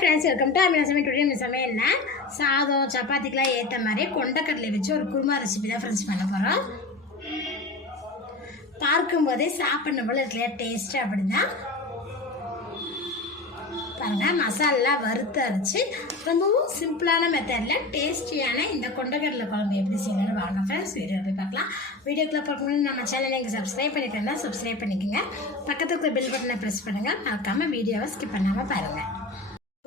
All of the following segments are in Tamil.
ஃப்ரெண்ட்ஸ் வெல்கம் டு அமினா சமையல் டுடே நம்ம என்ன? சாதம் சப்பாத்திக்கெலாம் ஏற்ற மாதிரி கொண்டக்கடலை வச்சு ஒரு குருமா ரெசிபி தான் ஃப்ரெண்ட்ஸ் பண்ண போகிறோம் பார்க்கும்போதே சாப்பிடணும் போல இருக்கலையா டேஸ்ட்டு அப்படின்னா பாருங்கள் மசாலெலாம் வறுத்து அரைச்சி ரொம்பவும் சிம்பிளான மெத்தடில் டேஸ்டியான இந்த கொண்டக்கடலை குழம்பு எப்படி செய்யணும்னு வாங்க ஃப்ரெண்ட்ஸ் வீடியோ போய் பார்க்கலாம். வீடியோக்குள்ளே பார்க்கணும்னு நம்ம சேனலை நீங்கள் சப்ஸ்கிரைப் பண்ணிக்கிறதா சப்ஸ்கிரைப் பண்ணிக்கோங்க. பக்கத்துக்கு இருக்கிற பெல் பட்டனை ப்ரெஸ் பண்ணுங்கள் மறக்காமல் வீடியோவை ஸ்கிப் பண்ணாமல் பாருங்கள்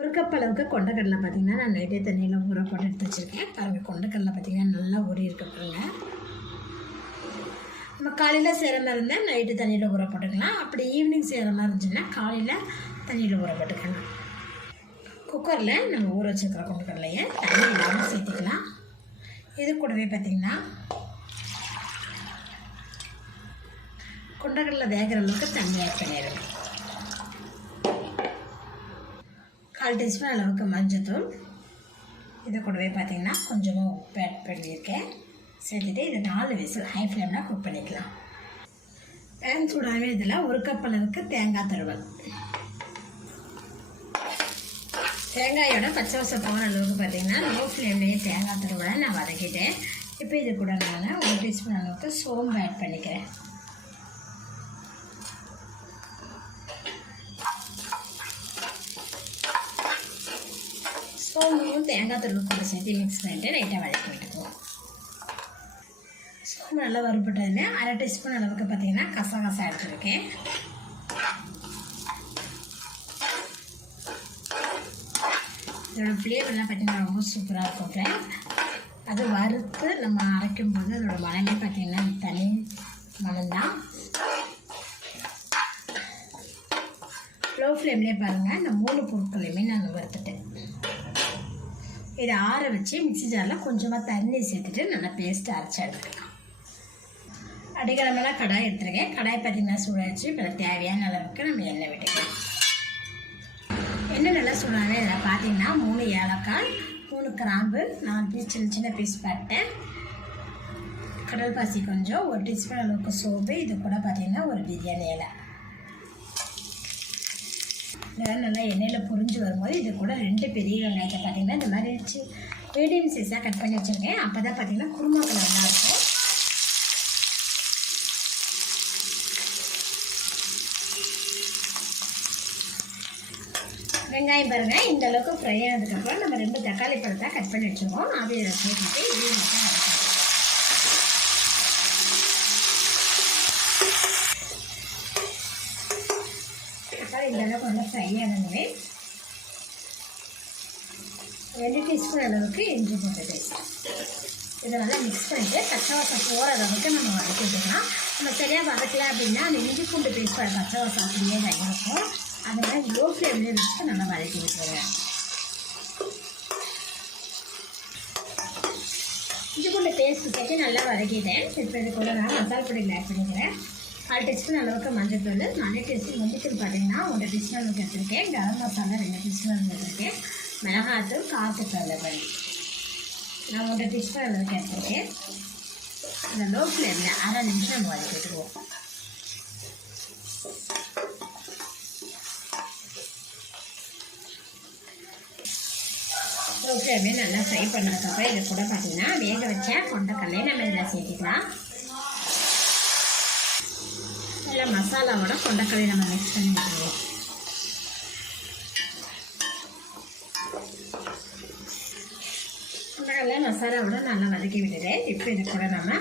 உருக்கப்பளவுக்கு கொண்டக்கடலை பார்த்தீங்கன்னா நான் நைட்டே தண்ணியில் ஊற போட்டு எடுத்து வச்சுருக்கேன். பாருங்கள் கொண்டக்கடலை பார்த்தீங்கன்னா நல்லா ஊறி இருக்க பாருங்க. நம்ம காலையில் செய்கிற மாதிரி இருந்தால் நைட்டு தண்ணியில் ஊற போட்டுக்கலாம். அப்படி ஈவினிங் செய்கிற மாதிரி இருந்துச்சுன்னா காலையில் தண்ணியில் ஊற போட்டுக்கலாம். குக்கரில் நம்ம ஊற வச்சுருக்கிற கொண்டக்கடலையை தண்ணி இல்லாமல் சேர்த்துக்கலாம். இது கூடவே பார்த்திங்கன்னா கொண்டக்கடலை வேகிற அளவுக்கு தண்ணி ஆட் பண்ணிடுங்க கால் டீஸ்பூன் அளவுக்கு மஞ்சத்தூள் இது கூடவே பார்த்தீங்கன்னா கொஞ்சமாக உப்பு ஆட் பண்ணியிருக்கேன். சேர்த்துட்டு இது நாலு விசில் ஹை ஃப்ளேமில் குக் பண்ணிக்கலாம். பேன் சூடாகவே இதில் ஒரு கப் அளவுக்கு தேங்காய் தருவல். தேங்காயோட பச்சை வசம் போகிற அளவுக்கு பார்த்தீங்கன்னா லோ ஃப்ளேம்லேயே தேங்காய் தருவலை நான் வதக்கிட்டேன். இப்போ இது கூட நான் ஒரு டீஸ்பூன் அளவுக்கு சோம்பு ஆட் பண்ணிக்கிறேன். தேங்காய் துருவு கூட சேர்த்து மிக்ஸ் பண்ணிட்டு லைட்டாக வதக்கி விட்டுக்குவோம் சோம்பு நல்லா வறுபட்டதுன்னு அரை டீஸ்பூன் அளவுக்கு பார்த்தீங்கன்னா கசகசா எடுத்துருக்கேன். இதோட ஃப்ளேவர்லாம் பார்த்தீங்கன்னா ரொம்ப சூப்பராக இருக்கும் ஃப்ரெண்ட்ஸ் அது வறுத்து நம்ம அரைக்கும் போது அதோட மனமே பார்த்தீங்கன்னா தனி மனம்தான் லோ ஃப்ளேம்லேயே பாருங்கள் இந்த மூணு பொருட்களையுமே நான் வறுத்துட்டேன். இதை ஆற வச்சு மிக்ஸி ஜாரில் கொஞ்சமாக தண்ணி சேர்த்துட்டு நல்லா பேஸ்ட்டு அரைச்சி எடுத்துக்கலாம். அடிக்கலமெல்லாம் கடாய் எடுத்துருக்கேன். கடாய் பார்த்தீங்கன்னா சூடாச்சு இப்போ தேவையான அளவுக்கு நம்ம எண்ணெய் விட்டுக்கலாம். எண்ணெய் நல்லா சூடாகவே இதில் பார்த்தீங்கன்னா மூணு ஏலக்காய் மூணு கிராம்பு நாலு பீஸ் சின்ன சின்ன பீஸ் பட்டேன் கடல் பாசி கொஞ்சம் ஒரு டீஸ்பூன் அளவுக்கு சோப்பு இது கூட பார்த்தீங்கன்னா ஒரு பிரியாணி இலை. இதெல்லாம் நல்லா எண்ணெயில் புரிஞ்சு வரும்போது இது கூட ரெண்டு பெரிய வெங்காயத்தை பார்த்தீங்கன்னா இந்த மாதிரி வச்சு மீடியம் சைஸாக கட் பண்ணி வச்சுருக்கேன். அப்போ தான் பார்த்தீங்கன்னா குருமா கலர் இருக்கும். வெங்காயம் பாருங்கள் இந்த அளவுக்கு ஃப்ரை ஆனதுக்கப்புறம் நம்ம ரெண்டு தக்காளி பழத்தை கட் பண்ணி வச்சுருக்கோம் அது சேர்த்துட்டு இதையும் இந்த அளவுக்கு நல்லா ஃப்ரை ஆனவே ரெண்டு டீஸ்பூன் அளவுக்கு இஞ்சி பூண்டு பேஸ்ட் இதை நல்லா மிக்ஸ் பண்ணிட்டு பச்சை வாசம் போகிற அளவுக்கு நம்ம வதக்கி நம்ம சரியாக வதக்கல அப்படின்னா அந்த இஞ்சி பூண்டு பேஸ்ட் பச்சை வாசம் அப்படியே தான் இருக்கும் அதனால் லோ ஃப்ளேம்லேயே வச்சுட்டு நல்லா வதக்கி விட்டுருவேன் இஞ்சி பூண்டு பேஸ்ட் சேர்த்து நல்லா வதக்கிட்டேன் இப்போ இது கூட நான் மசாலா பொடியில் ஆட் பண்ணிக்கிறேன் கால் டீஸ்பூன் அளவுக்கு மஞ்சள் தூள் நாலு டீஸ்பூன் மஞ்சள் பார்த்தீங்கன்னா ஒரு டீஸ்பூன் அளவுக்கு எடுத்துருக்கேன். கரம் மசாலா ரெண்டு டீஸ்பூன் அளவுக்கு எடுத்திருக்கேன். மிளகாத்தூள் காரத்துக்கு அளவு நான் ஒரு டீஸ்பூன் அளவுக்கு எடுத்துருக்கேன். அந்த லோ ஃப்ளேமில் அரை நிமிஷம் நம்ம வதக்கிட்டுருவோம் லோ ஃப்ளேமில் நல்லா ஃப்ரை பண்ணதுக்கப்புறம் இது கூட பார்த்தீங்கன்னா வேக வச்ச கொண்டக்கடலையை நம்ம இதில் சேர்த்துக்கலாம். நல்லா மசாலாவோட கொண்டக்கடலை நம்ம மிக்ஸ் பண்ணி விட்டுருவோம் கொண்டக்கடலை மசாலாவோட நல்லா வதக்கி விட்டுட்டு இப்போ இது கூட நம்ம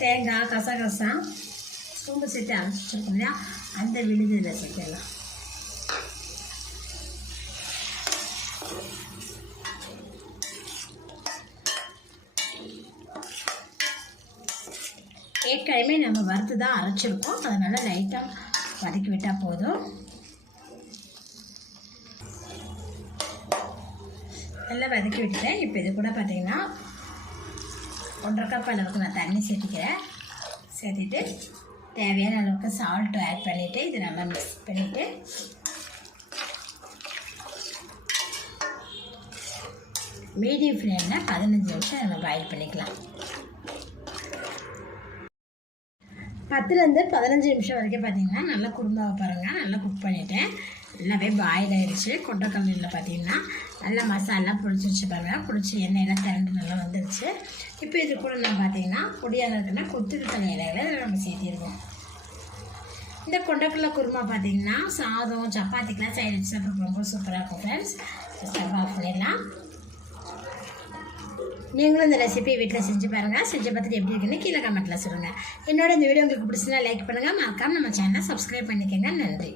தேங்காய் கசகசா சோம்பு சேர்த்து அரைச்சி வச்சிருக்கோம் இல்லையா? அந்த விழுது இதில் சேர்த்துடலாம். ஏற்கனவே நம்ம வறுத்து தான் அரைச்சிருக்கோம். அதனால் லைட்டாக வதக்கி விட்டால் போதும். நல்லா வதக்கி விட்டுட்டேன். இப்போ இது கூட பார்த்தீங்கன்னா ஒன்றரை கப் அளவுக்கு நான் தண்ணி சேர்த்துக்கிறேன். சேர்த்துட்டு தேவையான அளவுக்கு சால்ட்டு ஆட் பண்ணிவிட்டு இது நல்லா மிக்ஸ் பண்ணிவிட்டு மீடியம் ஃப்ளேமில் பதினஞ்சு நிமிஷம் நம்ம பாயில் பண்ணிக்கலாம். பத்துலேருந்து பதினஞ்சு நிமிஷம் வரைக்கும் பார்த்தீங்கன்னா நல்லா குடும்பாவை பாருங்கள் நல்லா குக் பண்ணிட்டேன். எல்லாமே பாயில் ஆயிடுச்சு. கொண்டக்கல்லில் பார்த்தீங்கன்னா நல்லா மசாலா பிடிச்சிருச்சு பாருங்க. பிடிச்சி எண்ணெயெல்லாம் திரண்டு நல்லா வந்துருச்சு. இப்போ இது கூட நான் பார்த்தீங்கன்னா பொடியாக இருக்குன்னா கொத்துக்கல் இலைகளை நம்ம சேர்த்திருக்கோம் இந்த கொண்டக்கடலை குருமா பார்த்தீங்கன்னா சாதம் சப்பாத்திக்கெலாம் சைடு வச்சு சாப்பிட்றது ரொம்ப சூப்பராக இருக்கும் ஃப்ரெண்ட்ஸ் ஸ்டவ் ஆஃப் பண்ணிடலாம். நீங்களும் இந்த ரெசிபி வீட்டில் செஞ்சு பாருங்கள் செஞ்சு பார்த்துட்டு எப்படி இருக்குன்னு கீழே கமெண்ட்டில் சொல்லுங்கள் என்னோட இந்த வீடியோ உங்களுக்கு பிடிச்சதுன்னா லைக் பண்ணுங்கள் மறக்காமல் நம்ம சேனலை சப்ஸ்கிரைப் பண்ணிக்கோங்க. நன்றி.